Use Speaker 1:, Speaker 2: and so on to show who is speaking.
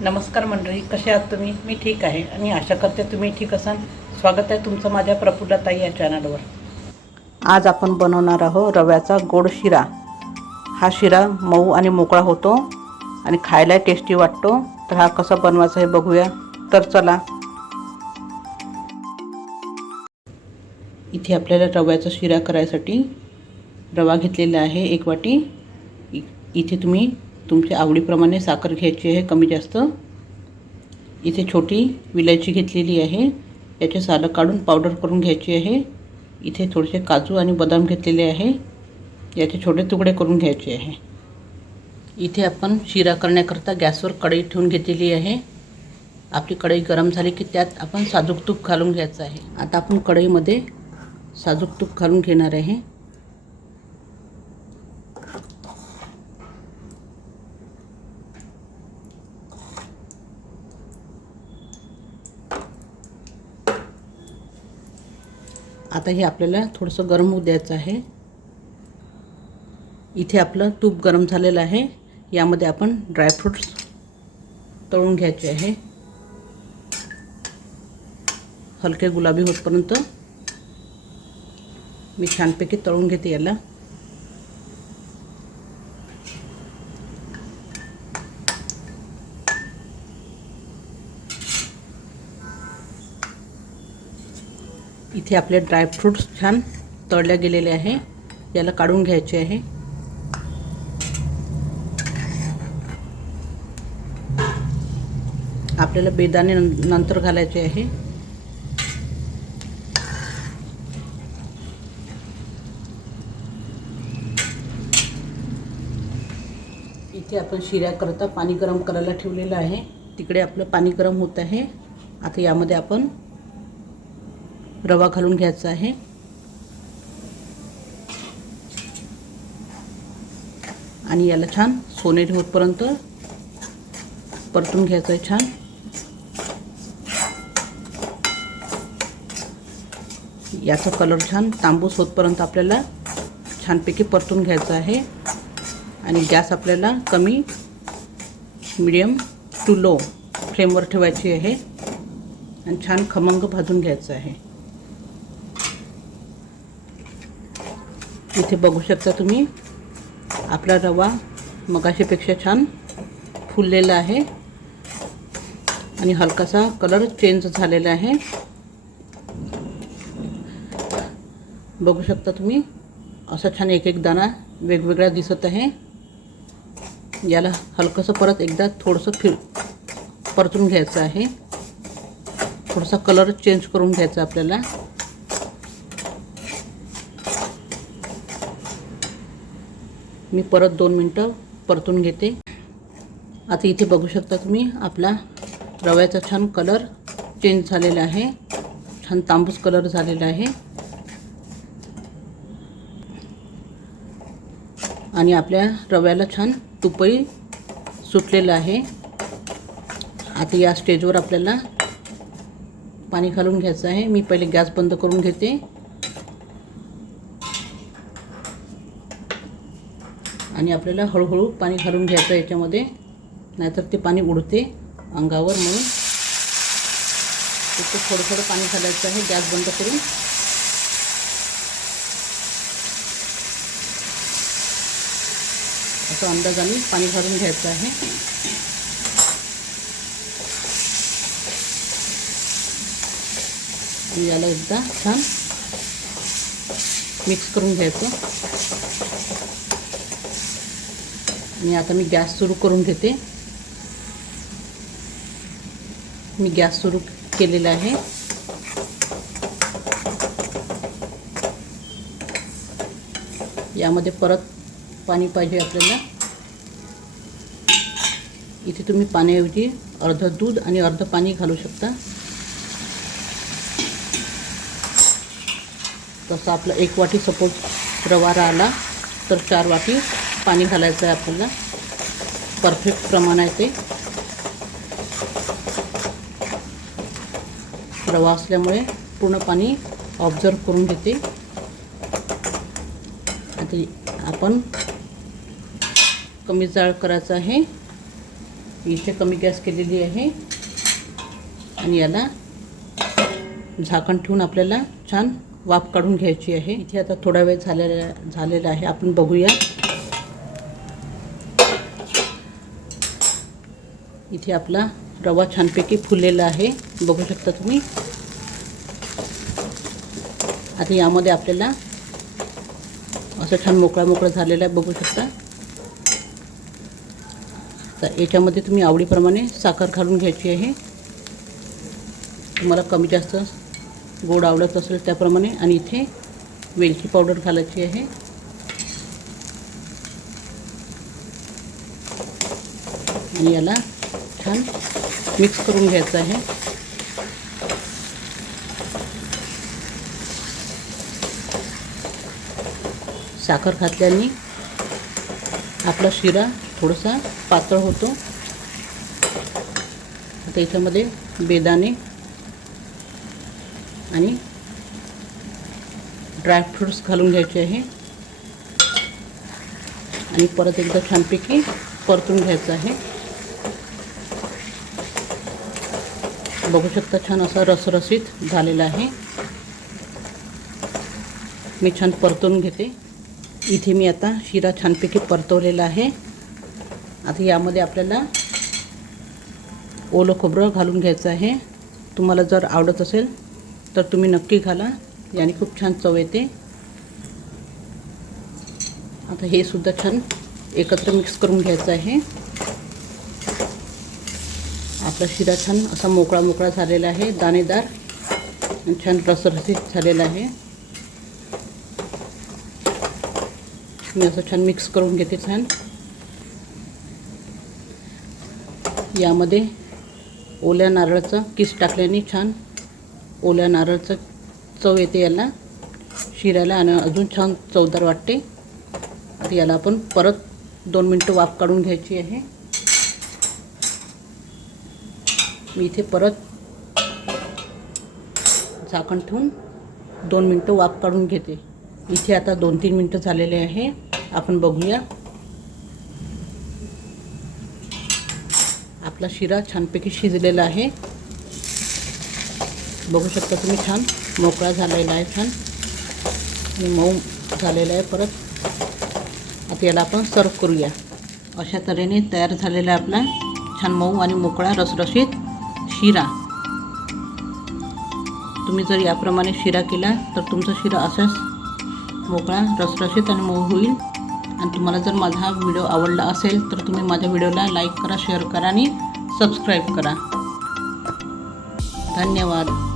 Speaker 1: नमस्कार मंडळी कसे आहात तुम्ही? मी ठीक आहे आणि आशा करते तुम्ही ठीक असाल. स्वागत आहे तुमचं माझ्या प्रफुल्लताई या चॅनलवर आज आपण बनवणार आहोत रव्याचा गोड शिरा. हा शिरा मऊ आणि मोकळा होतो आणि खायला टेस्टी वाटतो. तर हा कसा बनवायचा हे बघूया. तर चला. इथे आपल्याला रव्याचा शिरा करायसाठी रवा घेतलेला आहे एक वाटी. इ- इथे तुम्ही तुमच्या आवडीप्रमाणे साखर घ्यायची आहे कमी जास्त. इथे छोटी विलायची घेतलेली आहे. याचे सालं काढून पावडर करून घ्यायची आहे. इथे थोडेसे काजू आणि बदाम घेतलेले आहे. याचे छोटे तुकडे करून घ्यायचे आहे. इथे आपण शिरा करण्याकरता गॅसवर कढई ठेवून घेतलेली आहे. आपली कढई गरम झाली की त्यात आपण साजूक तूप घालून घ्यायचं आहे. आता आपण कढईमध्ये साजूक तूप घालून घेणार आहे. आता हे आपल्याला थोडंसं गरम होऊ द्यायचं आहे. इथे आपलं तूप गरम झालेलं आहे. यामध्ये आपण ड्रायफ्रूट्स तळून घ्यायचे आहे. हलके गुलाबी होतपर्यंत मी छानपैकी तळून घेते याला. इथे आपले ड्रायफ्रूट्स छान तळल्या गेलेले आहे. याला काढून घ्यायचे आहे. आपल्याला बेदाणे नंतर घालायचे आहे. इथे आपण शिऱ्याकरता पाणी गरम करायला ठेवलेलं आहे. तिकडे आपलं पाणी गरम होत आहे. आता यामध्ये आपण रवा घालून घ्यायचा आहे. आणि याला छान सोनेरी होतपर्यंत परतून घ्यायचं आहे छान. याचा कलर छान तांबूस होतपर्यंत आपल्याला छानपैकी परतून घ्यायचं आहे. आणि गॅस आपल्याला कमी मिडियम टू लो फ्लेमवर ठेवायची आहे. आणि छान खमंग भाजून घ्यायचं आहे. इथे बघू शकता तुम्ही. आपला रवा मगाशीपेक्षा छान फुललेला आहे. आणि हलकासा कलर चेंज झालेला आहे. बघू शकता तुम्ही. असा छान एक एक दाणा वेगवेगळा दिसत आहे. याला हलकंसं परत एकदा थोडंसं फिर परतून घ्यायचं आहे. थोडासा कलर चेंज करून घ्यायचा आपल्याला. मी परत दोन मिनटं परतून घेते. आता इथे बघू शकता तुम्ही आपला रव्याचा छान कलर चेंज झालेला आहे. छान तांबूस कलर झालेला आहे. आणि आपल्या रव्याला छान तुपही सुटलेलं आहे. आता या स्टेजवर आपल्याला पाणी घालून घ्यायचं आहे. मी पहिले गॅस बंद करून घेते. आणि आपल्याला हळूहळू पाणी घालून घ्यायचं याच्यामध्ये. नाहीतर ते पाणी उडते अंगावर म्हणून. तिथे थोडं थोडं पाणी घालायचं आहे. गॅस बंद करून. असं अंदाजाने पाणी घालून घ्यायचं आहे. आणि याला एकदा छान मिक्स करून घ्यायचं. आणि आता मी गॅस सुरू करून घेते. मी गॅस सुरू केलेला आहे. यामध्ये परत पाणी पाहिजे आपल्याला. इथे तुम्ही पाण्याऐवजी अर्ध दूध आणि अर्ध पाणी घालू शकता. तसं आपला एक वाटी सपोज रवा राहिला तर चार वाटी पाणी घालायचं आहे आपल्याला. परफेक्ट प्रमाण आहे ते. रवा असल्यामुळे पूर्ण पाणी ऑब्झर्व करून घेते. आता आपण कमी जाळ करायचं आहे. इथे कमी गॅस केलेली आहे. आणि याला झाकण ठेवून आपल्याला छान वाफ काढून घ्यायची आहे. इथे आता थोडा वेळ झालेला झालेला आहे. आपण बघूया. इथे आपला रवा छानपैकी फुललेला आहे. बघू शकता तुम्ही. आता यामध्ये आपल्याला असं छान मोकळा मोकळा झालेला आहे बघू शकता. तर याच्यामध्ये तुम्ही आवडीप्रमाणे साखर घालून घ्यायची आहे. तुम्हाला कमी जास्त गोड आवडत असेल त्याप्रमाणे. आणि इथे वेलची पावडर घालायची आहे. आणि याला छान मिक्स करून घ्यायचं आहे. साखर घातल्याने आपला शिरा थोडासा पातळ होतो. आता याच्यामध्ये बेदाणे आणि ड्रायफ्रूट्स घालून घ्यायचे आहे. आणि परत एकदा छानपैकी परतून घ्यायचं आहे. बघू शकता छान असा रसरसीत झालेला आहे. मी छान परतून घेते. इथे मी आता शिरा छानपैकी परतवलेला आहे. आता यामध्ये आपल्याला ओलं खोबरं घालून घ्यायचं आहे. तुम्हाला जर आवडत असेल तर तुम्ही नक्की घाला. याने खूप छान चव येते. आता हे सुद्धा छान एकत्र मिक्स करून घ्यायचं आहे. आपला शिरा छान असा मोकळा मोकळा झालेला आहे दाणेदार. छान रसरसीत झालेला आहे. मी असं छान मिक्स करून घेते छान. यामध्ये ओल्या नारळाचं किस टाकल्याने छान ओल्या नारळाचं चव येते याला शिऱ्याला आणि अजून छान चवदार वाटते. आता याला आपण परत दोन मिनटं वाफ काढून घ्यायची आहे. मी इथे परत झाकण ठेवून दोन मिनटं वाफ काढून घेते. इथे आता दोन तीन मिनटं झालेले आहे. आपण बघूया. आपला शिरा छानपैकी शिजलेला आहे. बघू शकता तुम्ही छान मोकळा झालेला आहे छान. आणि मऊ झालेला आहे परत. आता याला आपण सर्व करूया. अशा तऱ्हेने तयार झालेला आहे आपला छान मऊ आणि मोकळा रसरशीत शिरा. तुम्ही जर याप्रमाणे शिरा केला तर तुमचा शिरा असाच मोकळा रसरशीत आणि मऊ होईल. आणि तुम्हाला जर माझा हा व्हिडिओ आवडला असेल तर तुम्ही माझ्या व्हिडिओला लाईक करा शेअर करा आणि सबस्क्राईब करा. धन्यवाद.